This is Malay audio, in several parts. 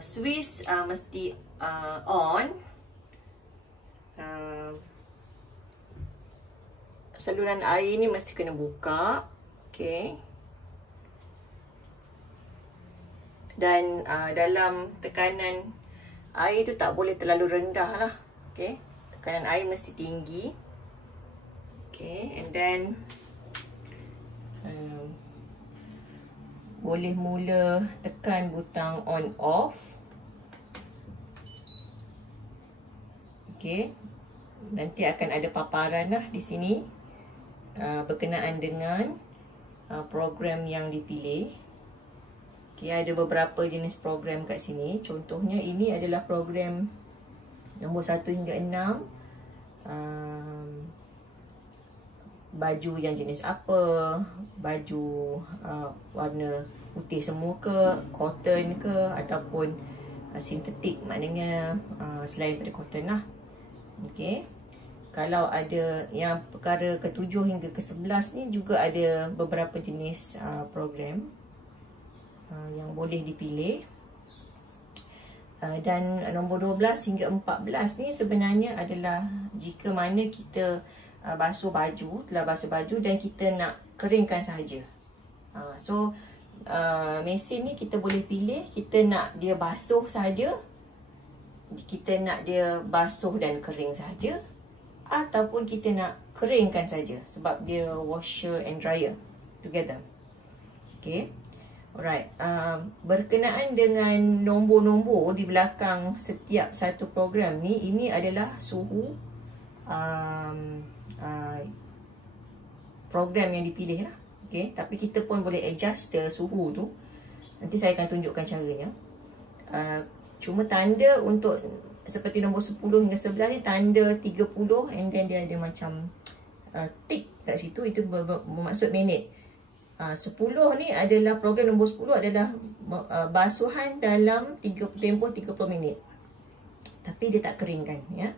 Switch mesti on. Saluran air ni mesti kena buka. Okey. Dan dalam tekanan air tu tak boleh terlalu rendah lah. Okey. Tekanan air mesti tinggi. Okey. And then boleh mula tekan butang on off. Okey. Nanti akan ada paparan lah di sini berkenaan dengan program yang dipilih. Okey, ada beberapa jenis program kat sini. Contohnya ini adalah program nombor 1 hingga 6. Baju yang jenis apa, baju warna putih semua ke, cotton ke, ataupun sintetik, maknanya selain daripada cotton lah. Okey. Kalau ada yang perkara ke-7 hingga ke-11 ni juga ada beberapa jenis program yang boleh dipilih. Dan nombor 12 hingga 14 ni sebenarnya adalah jika mana kita basuh baju, telah basuh baju dan kita nak keringkan sahaja. So mesin ni kita boleh pilih, kita nak dia basuh sahaja, kita nak dia basuh dan kering sahaja, ataupun kita nak keringkan saja sebab dia washer and dryer together. Okay. Alright. Berkenaan dengan nombor-nombor di belakang setiap satu program ni, ini adalah suhu program yang dipilih lah. Okay. Tapi kita pun boleh adjust the suhu tu. Nanti saya akan tunjukkan caranya. Cuma tanda untuk seperti nombor 10 hingga 11 ni tanda 30 and then dia ada macam tick kat situ, itu bermaksud minit. 10 ni adalah program nombor 10 adalah basuhan dalam tempoh 30 minit. Tapi dia tak keringkan ya.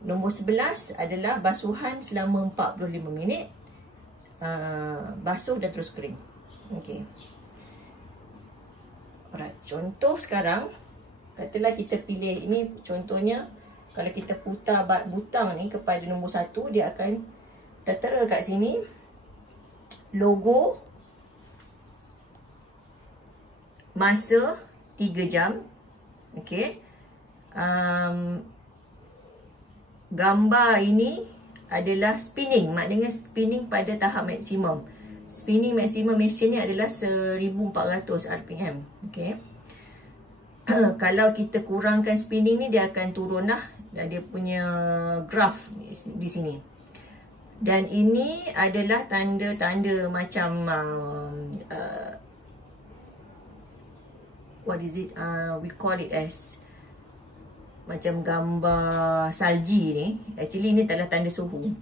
Nombor 11 adalah basuhan selama 45 minit. Basuh dan terus kering. Okey. Alright, contoh sekarang katalah kita pilih ini, contohnya kalau kita putar butang ni kepada nombor 1, dia akan tertera kat sini logo masa 3 jam. Okey. Gambar ini adalah spinning, maknanya spinning pada tahap maksimum. Spinning maksimum mesin ni adalah 1400 RPM. Okey. Kalau kita kurangkan spinning ni, dia akan turun lah. Dia punya graf di sini. Dan ini adalah tanda-tanda macam what is it? We call it as macam gambar salji ni. Actually ini adalah tanda suhu.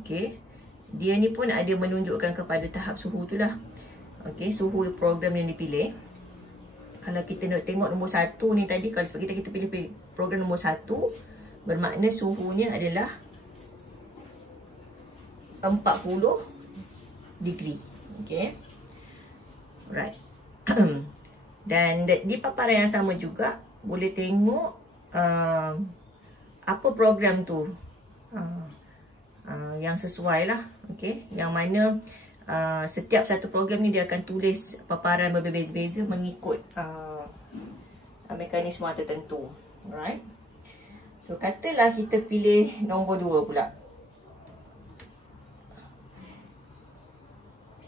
Okey. Dia ni pun ada menunjukkan kepada tahap suhu tu lah. Okey, suhu program yang dipilih. Kalau kita nak tengok nombor 1 ni tadi, kalau sebab kita pilih program nombor 1, bermakna suhunya adalah 40 degree. Okey. Alright. Dan di paparan yang sama juga boleh tengok apa program tu yang sesuai lah. Okey. Yang mana setiap satu program ni dia akan tulis paparan berbeza-beza mengikut mekanisme tertentu. Alright. So katalah kita pilih nombor 2 pula.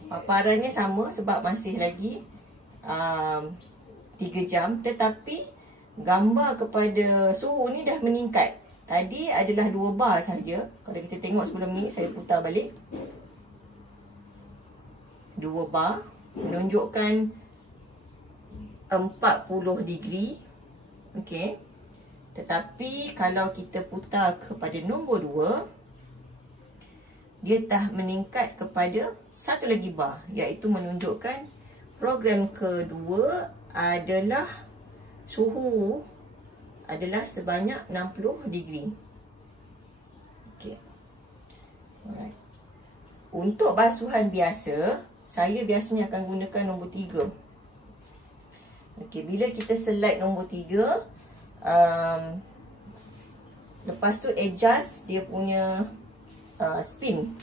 Paparannya sama sebab masih lagi 3 jam, tetapi gambar kepada suhu ni dah meningkat. Tadi adalah 2 bar saja. Kalau kita tengok sebelum ni, saya putar balik. 2 bar menunjukkan 40 degree. Okey. Tetapi kalau kita putar kepada nombor 2, dia dah meningkat kepada 1 lagi bar, iaitu menunjukkan program kedua adalah suhu adalah sebanyak 60 degree. Okey. Alright. Untuk basuhan biasa, saya biasanya akan gunakan nombor 3. Okey, bila kita select nombor 3, lepas tu adjust dia punya spin.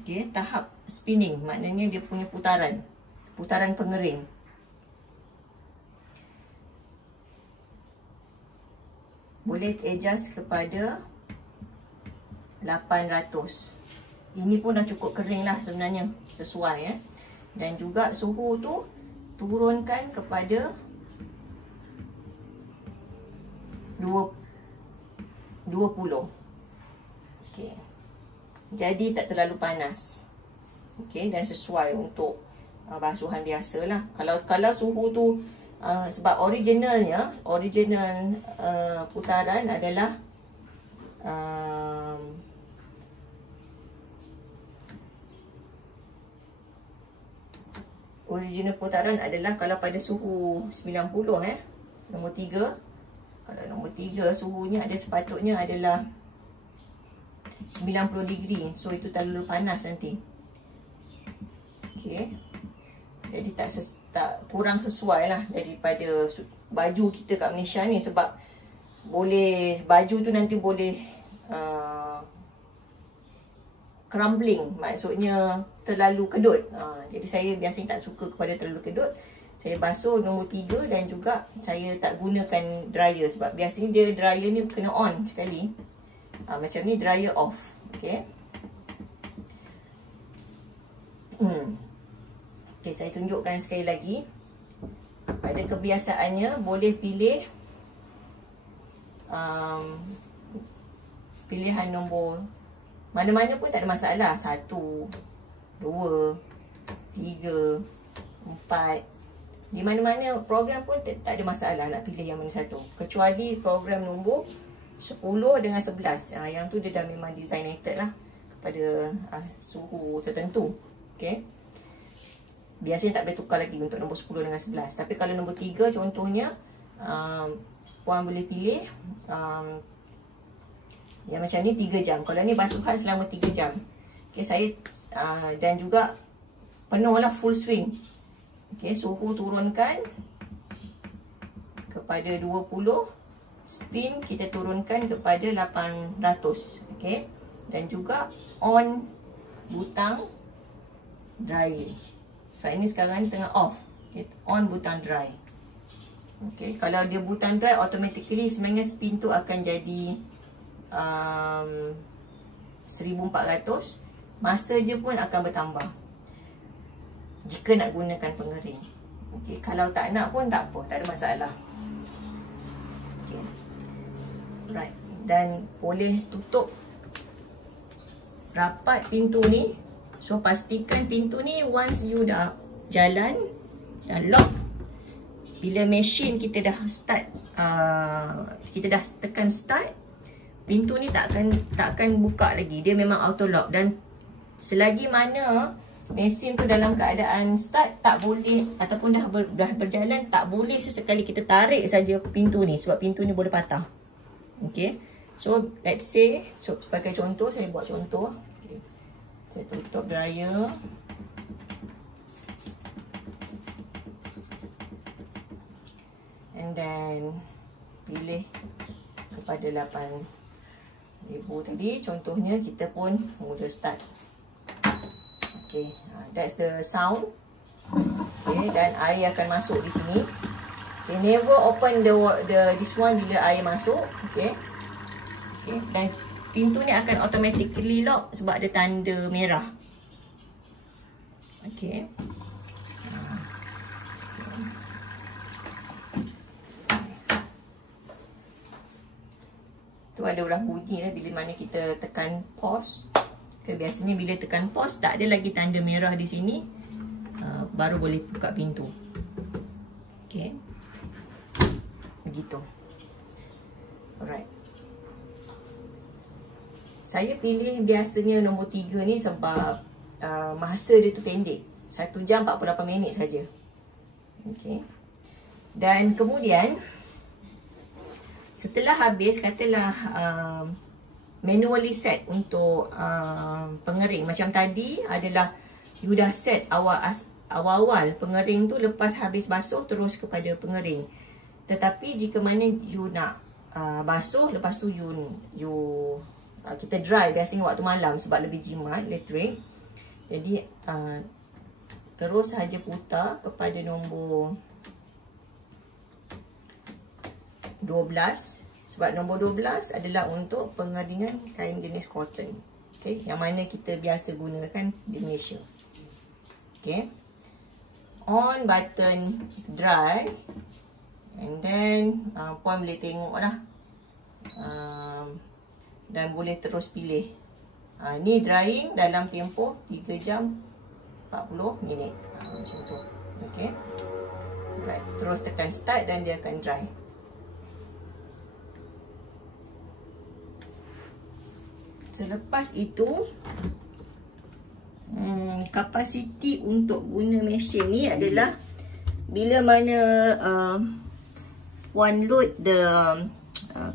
Okey, tahap spinning maknanya dia punya putaran pengering. Boleh adjust kepada 800. Ini pun dah cukup kering lah sebenarnya, sesuai Dan juga suhu tu turunkan kepada 20. Okey. Jadi tak terlalu panas. Okey, dan sesuai untuk basuhan biasa lah. Kalau suhu tu sebab original putaran adalah kalau pada suhu 90 nombor 3. Kalau nombor 3 suhunya sepatutnya adalah 90 degree. So itu terlalu panas nanti. Okey. Jadi tak kurang sesuai lah daripada baju kita kat Malaysia ni, sebab baju tu nanti boleh crumbling, maksudnya terlalu kedut. Jadi saya biasanya tak suka kepada terlalu kedut. Saya basuh nombor 3 dan juga saya tak gunakan dryer, sebab biasanya dia dryer ni kena on sekali. Macam ni dryer off. Okey. Okay, saya tunjukkan sekali lagi. Pada kebiasaannya boleh pilih pilihan nombor mana-mana pun tak ada masalah. 1, 2, 3, 4. Di mana-mana program pun tak ada masalah nak pilih yang mana satu. Kecuali program nombor 10 dengan 11. Yang tu dia dah memang designated lah kepada suhu tertentu. Okay. Biasanya tak boleh tukar lagi untuk nombor 10 dengan 11. Tapi kalau nombor 3 contohnya, puan boleh pilih yang macam ni 3 jam. Kalau ni basuhan selama 3 jam. Okay, saya dan juga penuh lah, full swing. Okay, suhu turunkan kepada 20. Spin kita turunkan kepada 800. Okay. Dan juga on butang dry. Sebab ini sekarang tengah off. On butang dry. Okay. Kalau dia butang dry, automatically sebenarnya spin tu akan jadi 1400. Masa je pun akan bertambah jika nak gunakan pengering. Okay. Kalau tak nak pun tak apa, tak ada masalah. Okay. Right. Dan boleh tutup rapat pintu ni. So pastikan pintu ni once you dah jalan, dah lock, bila mesin kita dah start, kita dah tekan start, pintu ni tak akan buka lagi. Dia memang auto lock. Dan selagi mana mesin tu dalam keadaan start, tak boleh, ataupun dah berjalan, tak boleh sesekali kita tarik saja pintu ni, sebab pintu ni boleh patah. Okay. So let's say, sebagai contoh, saya buat contoh. Saya tutup dryer. And then pilih kepada 8,000 tadi. Contohnya kita pun mula start. Okay, that's the sound. Okay, dan air akan masuk di sini. Okay, never open this one bila air masuk. Okay. Okay, dan pintu ni akan automatically lock sebab ada tanda merah. Okey. Tu ada orang bunyi lah bila mana kita tekan pause. Okay, biasanya bila tekan pause tak ada lagi tanda merah di sini, baru boleh buka pintu. Okey. Begitu. Alright. Saya pilih biasanya nombor 3 ni sebab masa dia tu pendek. 1 jam 48 minit saja. Okey. Dan kemudian setelah habis, katalah manually set untuk pengering. Macam tadi adalah you dah set awal-awal pengering tu lepas habis basuh terus kepada pengering. Tetapi jika mana you nak basuh, lepas tu kita dry biasanya waktu malam sebab lebih jimat elektrik. Jadi terus saja putar kepada nombor 12. Sebab nombor 12 adalah untuk pengeringan kain jenis cotton. Okay, yang mana kita biasa gunakan di Malaysia. Okay, on button dry, and then puan boleh tengok lah, dan boleh terus pilih. Ni drying dalam tempoh 3 jam 40 minit. Macam tu. Okay, right. Terus tekan start dan dia akan dry. Selepas itu, kapasiti untuk guna mesin ni adalah bila mana one load the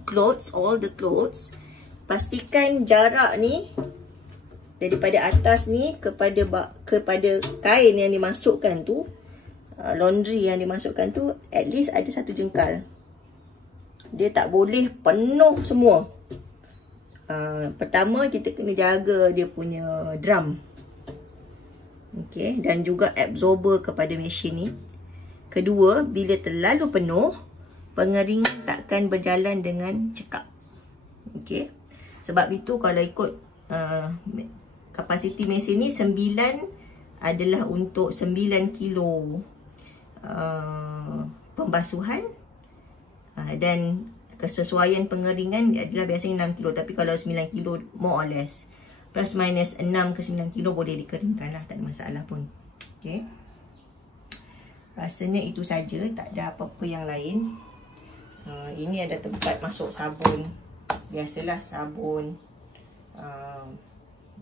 clothes, all the clothes, pastikan jarak ni daripada atas ni kepada kain yang dimasukkan tu, laundry yang dimasukkan tu, at least ada 1 jengkal. Dia tak boleh penuh semua. Pertama kita kena jaga dia punya drum, okay, dan juga absorber kepada mesin ni. Kedua, bila terlalu penuh, pengeringan takkan berjalan dengan cekap. Okay, sebab itu kalau ikut kapasiti mesin ni, 9 adalah untuk 9 kilo pembasuhan, dan kesesuaian pengeringan adalah biasanya 6 kilo. Tapi kalau 9 kilo more or less, plus minus 6 ke 9 kilo boleh dikeringkan lah, tak ada masalah pun. Okay, rasanya itu saja, tak ada apa-apa yang lain. Ini ada tempat masuk sabun, biasalah sabun,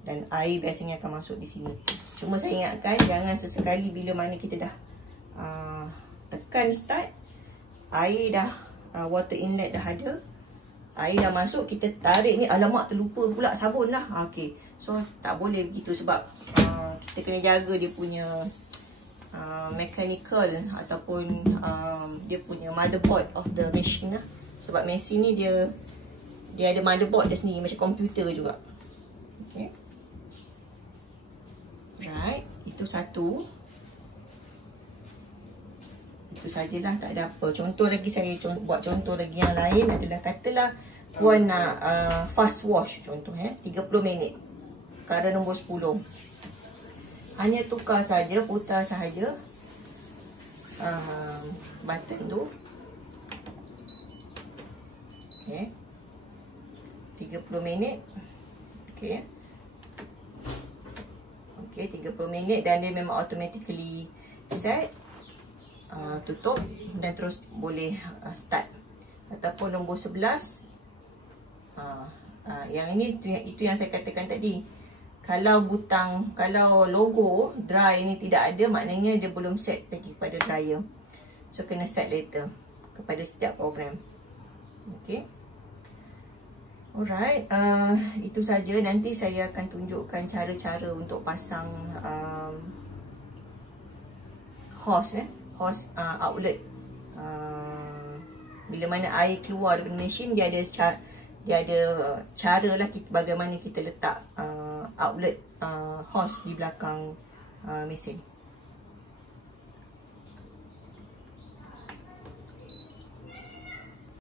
dan air biasanya akan masuk di sini. Cuma saya ingatkan, jangan sesekali bila mana kita dah tekan start, air dah, water inlet dah ada, air dah masuk, kita tarik ni, alamak terlupa pula sabun lah. Okay, so tak boleh begitu, sebab kita kena jaga dia punya mechanical ataupun dia punya motherboard of the machine lah. Sebab mesin ni dia ada motherboard dia sendiri, macam komputer juga. Okay, right, itu satu. Itu sajalah, tak ada apa. Contoh lagi, saya buat contoh lagi yang lain adalah, katalah puan nak fast wash contoh, 30 minit, cara nombor 10. Hanya tukar saja, putar sahaja button tu. Okay, 30 minit. Okay, 30 minit, dan dia memang automatically set. Tutup dan terus boleh start. Ataupun nombor 11, yang ini itu yang saya katakan tadi. Kalau logo dry ni tidak ada, maknanya dia belum set lagi kepada dryer. So kena set later kepada setiap program. Okay, alright, itu saja. Nanti saya akan tunjukkan cara-cara untuk pasang hose outlet. Bila mana air keluar daripada mesin, dia ada cara lah bagaimana kita letak outlet hose di belakang mesin.